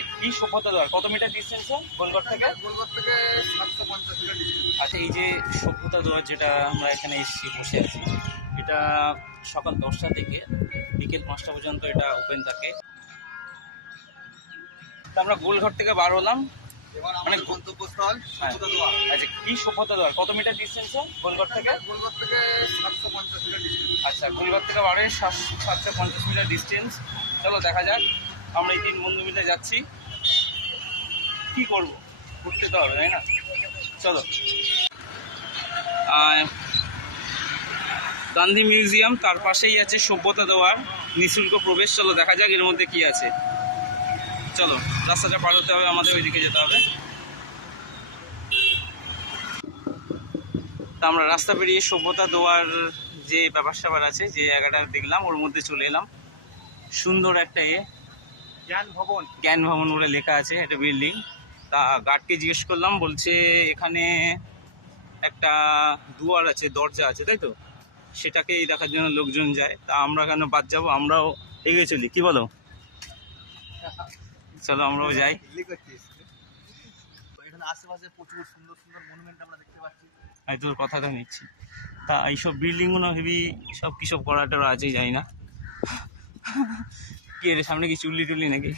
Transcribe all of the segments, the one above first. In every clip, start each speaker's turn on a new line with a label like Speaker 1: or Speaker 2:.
Speaker 1: আচ্ছা কি সভ্যতা দেওয়ার কত মিটার ডিস্টেন্সে গোলঘর থেকে?
Speaker 2: গোলঘর থেকে সাতশো পঞ্চাশ মিটার ডিস্টেন্স
Speaker 1: আচ্ছা এই যে সভ্যতা দেওয়ার যেটা আমরা এখানে এসেছি বসে আছি এটা সকাল দশটা থেকে বিকেল পাঁচটা পর্যন্ত এটা ওপেন থাকে। তা আমরা গোলঘর থেকে বার হলাম। মানে
Speaker 2: গন্তব্যস্থল
Speaker 1: হ্যাঁ। আচ্ছা কি সভ্যতা দেওয়ার কত মিটার ডিস্টেন্সে গোলঘর থেকে?
Speaker 2: গোলঘর থেকে সাতশো পঞ্চাশ মিটার ডিস্টেন্স
Speaker 1: আচ্ছা গোলঘর থেকে বারো সাতশো পঞ্চাশ মিটার ডিস্টেন্স চলো দেখা যাক। আমরা এই তিন বন্ধু মিলে যাচ্ছি। কি করব? ঘুরতে তো হবে, তাই না? চলো। গান্ধী মিউজিয়াম, তার পাশেই আছে সভ্যতা দেওয়ার নিঃশুল্ক প্রবেশ। চলো, দেখা যাক এর মধ্যে কি আছে। চলো, রাস্তাটা পার হতে হবে, আমাদের ওইদিকে যেতে হবে। তা আমরা রাস্তা পেরিয়ে সভ্যতা দেওয়ার যে ব্যাপার স্যাপার আছে, যে জায়গাটা দেখলাম, ওর মধ্যে চলে এলাম। সুন্দর একটা এ।
Speaker 2: জ্ঞান ভবন।
Speaker 1: জ্ঞান ভবন বলে লেখা আছে একটা বিল্ডিং তা গার্ডকে জিজ্ঞেস করলাম বলছে এখানে একটা দুয়ার আছে দরজা আছে তাই তো? সেটাকেই দেখার জন্য লোকজন যায়। তা আমরা কেন বাদ যাব? আমরাও এগিয়ে চলি কি বলো? চলো আমরাও যাই।
Speaker 2: আশেপাশে প্রচুর সুন্দর সুন্দর মনুমেন্ট আমরা দেখতে পাচ্ছি।
Speaker 1: আমি তোর কথা তো নিচ্ছি। তা এইসব বিল্ডিংগুলো হেবি সব কী সব করা টরা আছে জানি না। কি এর সামনে কি চুল্লি টুল্লি নাকি?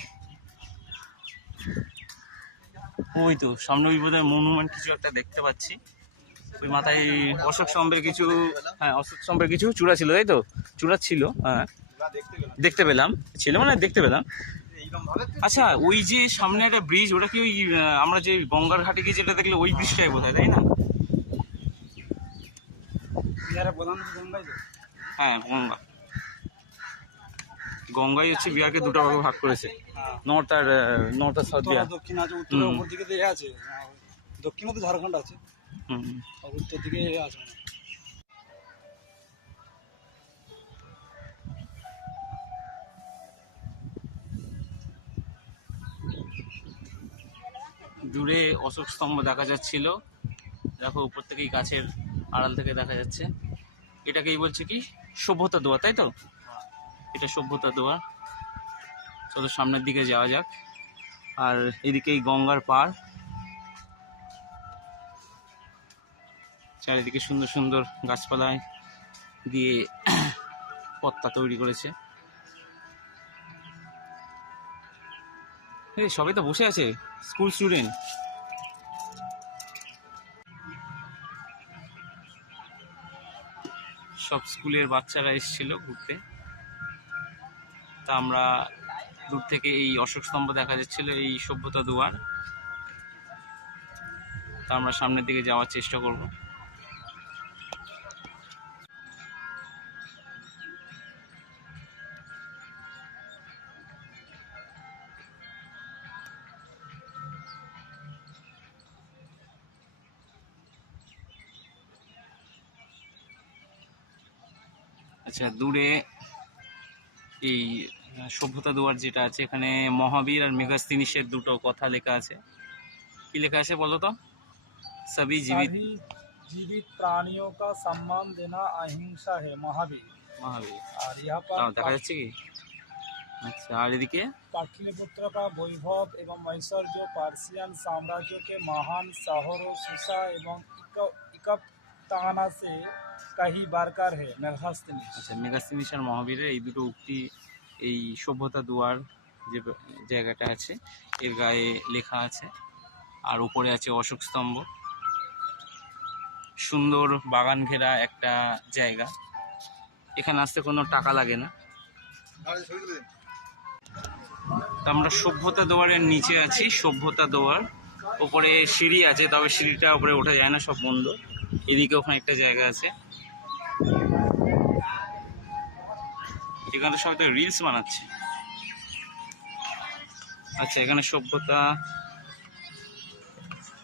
Speaker 1: ওই তো সামনে ওই বোধহয় মনুমেন্ট কিছু একটা দেখতে পাচ্ছি। ওই মাথায় অশোক স্তম্ভের কিছু হ্যাঁ অশোক স্তম্ভের কিছু চূড়া ছিল তাই তো চূড়া ছিল হ্যাঁ।
Speaker 2: দেখতে
Speaker 1: দেখতে পেলাম ছিল মানে দেখতে পেলাম। আচ্ছা ওই যে সামনে একটা ব্রিজ ওটা কি ওই আমরা যে গঙ্গার ঘাটে গিয়ে যেটা দেখলে ওই ব্রিজটাই বোধ হয় তাই না? হ্যাঁ গঙ্গা। গঙ্গাই হচ্ছে বিহারকে দুটো ভাগে ভাগ করেছে। নর্থ আর নর্থ আর সাউথ বিহার।
Speaker 2: দক্ষিণ আছে
Speaker 1: উত্তর।
Speaker 2: উপর দিকে তো আছে দক্ষিণে তো ঝাড়খণ্ড আছে।
Speaker 1: হুম।
Speaker 2: উত্তর দিকে আছে।
Speaker 1: দূরে অশোক স্তম্ভ দেখা যাচ্ছিল। দেখো উপর থেকেই গাছের আড়াল থেকে দেখা যাচ্ছে। এটাকেই বলছে কি? সভ্যতা দোয়া তাই তো? এটা সভ্যতা দোয়া চলো সামনের দিকে যাওয়া যাক। আর এদিকেই গঙ্গার পার চারিদিকে সুন্দর সুন্দর গাছপালায় দিয়ে পথটা তৈরি করেছে। এই সবাই তো বসে আছে, স্কুল স্টুডেন্ট। সব স্কুলের বাচ্চারা এসেছিল ঘুরতে। আমরা দূর থেকে এই অশোক স্তম্ভ দেখা যাচ্ছিল, এই সভ্যতা দুয়ার। তা আমরা সামনের দিকে যাওয়ার চেষ্টা করব। আচ্ছা দূরে এই সভ্যতা দুয়ার যেটা আছে এখানে মহাবীর আর মেগাস্তিনিসের দুটো কথা লেখা আছে কি লেখা আছে বলো তো সবই জীবিত
Speaker 2: सभी जीवित प्राणियों का सम्मान देना अहिंसा है महावीर
Speaker 1: মহাবীর
Speaker 2: और यहाँ
Speaker 1: তাও
Speaker 2: पर
Speaker 1: দেখা যাচ্ছে কি আচ্ছা আর এদিকে
Speaker 2: पाटलिपुत्र का वैभव एवं ऐश्वर्य पार्सियन साम्राज्य के महान शहरों सुसा एवं इक- इकप्ताना से कहीं बारकर है मेघास्तनी
Speaker 1: আচ্ছা মেগাস্তিনিস আর মহাবীরের এই দুটো উক্তি এই সভ্যতা দুয়ার যে জায়গাটা আছে, এর গায়ে লেখা আছে। আর উপরে আছে অশোক স্তম্ভ। সুন্দর বাগান ঘেরা একটা জায়গা। এখানে আসতে কোনো টাকা লাগে না। তো আমরা সভ্যতা দুয়ারের নিচে আছি, সভ্যতা দুয়ার। ওপরে সিঁড়ি আছে, তবে সিঁড়িটা উপরে ওঠা যায় না, সব বন্ধ। এদিকে ওখানে একটা জায়গা আছে। এখানে সবাই তো রিলস বানাচ্ছে। আচ্ছা এখানে সভ্যতা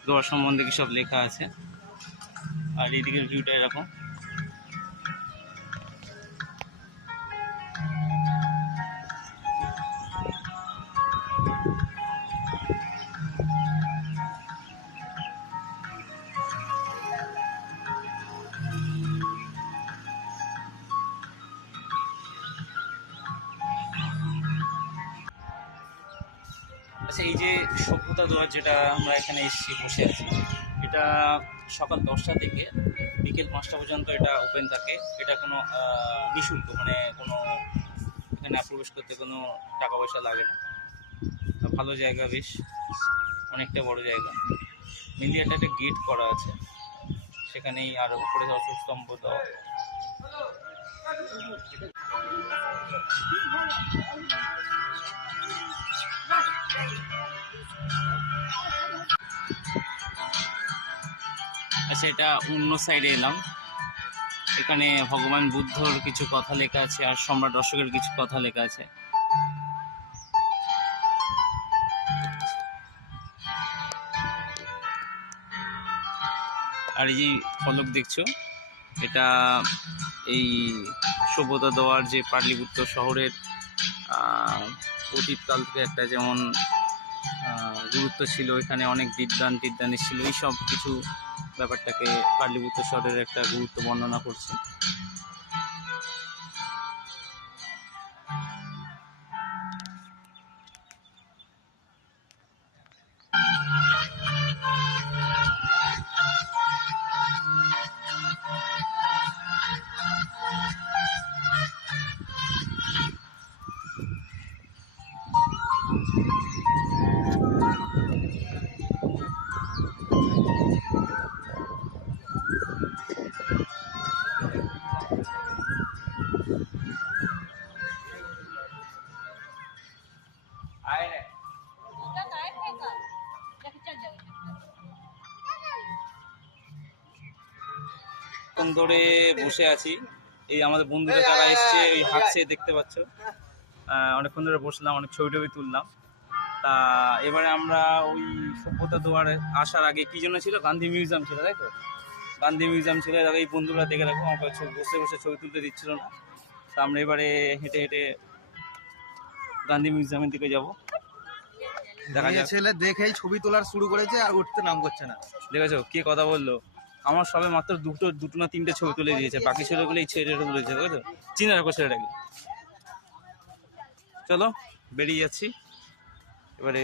Speaker 1: দোয়ার সম্বন্ধে কি সব লেখা আছে? আর এদিকের ভিউটা এরকম। আচ্ছা এই যে সভ্যতা দোয়ার যেটা আমরা এখানে এসেছি, বসে আছি, এটা সকাল দশটা থেকে বিকেল পাঁচটা পর্যন্ত এটা ওপেন থাকে। এটা কোনো নিঃশুল্ক মানে কোনো, এখানে প্রবেশ করতে কোনো টাকা পয়সা লাগে না। ভালো জায়গা বেশ, অনেকটা বড় জায়গা। মেনলি এটা একটা গেট করা আছে। সেখানেই আর উপরে অশোক স্তম্ভ দেওয়া। আচ্ছা এটা অন্য সাইডে এলাম। এখানে ভগবান বুদ্ধর কিছু কথা লেখা আছে আর সম্রাট অশোকের কিছু কথা লেখা আছে। আর এই যে ফলক দেখছ? এটা এই সভ্যতা দেওয়ার যে পাটলিপুত্র শহরের অতীতকাল থেকে একটা যেমন গুরুত্ব ছিল, এখানে অনেক বিদ্যান টিদ্যান ছিল এই সব কিছু ব্যাপারটাকে পাটলিপুত্র শহরের একটা গুরুত্ব বর্ণনা করছে। অনেকক্ষণ ধরে বসে আছি। এই আমাদের বন্ধুরা যারা এসছে ওই হাঁটছে দেখতে পাচ্ছ। অনেকক্ষণ ধরে বসলাম অনেক ছবি টবি তুললাম। তা এবারে আমরা ওই সভ্যতা দুয়ারে আসার আগে কি জন্য ছিল? গান্ধী মিউজিয়াম ছিল তাই তো? গান্ধী মিউজিয়াম ছিল এই বন্ধুরা দেখে রাখো আমাকে বসে বসে ছবি তুলতে দিচ্ছিল না। তা আমরা এবারে হেঁটে হেঁটে গান্ধী মিউজিয়ামের দিকে যাব। দেখা
Speaker 3: মেয়ে
Speaker 1: যাক
Speaker 3: ছেলে দেখেই ছবি তোলার শুরু করেছে আর উঠতে নাম করছে না।
Speaker 1: দেখেছ? কে কথা বলল? আমার সবে মাত্র দুটো দুটো না তিনটে ছবি তুলে দিয়েছে, বাকি ছেলেগুলো এই ছেলেটা তুলেছে তো চিনে রাখো ছেলেটাকে। চলো, বেরিয়ে যাচ্ছি। এবারে